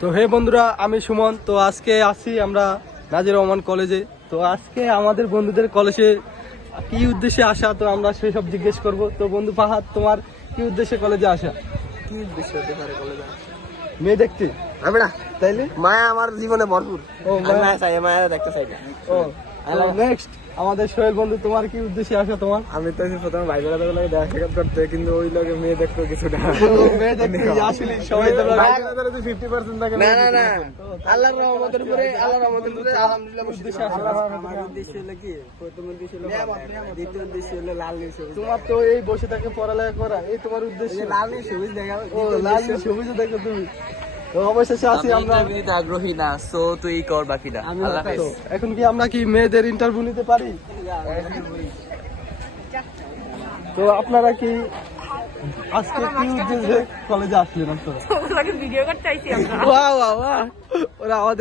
তো হে বন্ধুরা, আমি সুমন। তো আজকে আসি আমরা নাজির রহমান কলেজে। তো আজকে আমাদের বন্ধুদের কলেজে কি উদ্দেশ্যে আসা, তো আমরা সেসব জিজ্ঞেস করব। তো বন্ধু ফাহাদ, তোমার কি উদ্দেশ্যে কলেজে আসা? কি উদ্দেশ্য হতে পারে কলেজে? মেয়ে দেখতে। আমি না, তাইলে মায়া আমার জীবনে ভরপুর। ও আমি মায়া চাই, মায়া দেখতে চাই না। ও নেক্সট আমাদের সোহেল বন্ধু, তোমার কি উদ্দেশ্যে আসা তোমার? আমি তো প্রথমে ভাই বেড়াতে লাগে দেখা সাক্ষাৎ করতে, কিন্তু ওই লগে মেয়ে দেখতে কিছু না। মেয়ে দেখতে আসলে সবাই তো 50% থাকে না। না না, আল্লাহর রহমতের উপরে, আল্লাহর রহমতের উপরে আলহামদুলিল্লাহ উদ্দেশ্য আছে। আমার উদ্দেশ্য হলো কি, প্রথম উদ্দেশ্য হলো দ্বিতীয় উদ্দেশ্য হলো লাল নীল সবুজ। তোমার তো এই বসে থাকে পড়ালেখা করা, এই তোমার উদ্দেশ্য। লাল নীল সবুজ দেখা। ও লাল নীল সবুজ দেখো তুমি। তো অবশেষে আসি আমরা। ইন্টারভিউতে আগ্রহী না, সো তুই কর বাকিটা। আল্লাহ হাফেজ। তো এখন কি আমরা কি মেয়েদের ইন্টারভিউ নিতে পারি? তো আপনারা কি আজকে কি উদ্দেশ্যে কলেজে আসলেন আপনারা? ওগুলোকে ভিডিও করতে চাইছি আমরা। ওয়া ওয়া ওয়া, ওরা আমাদের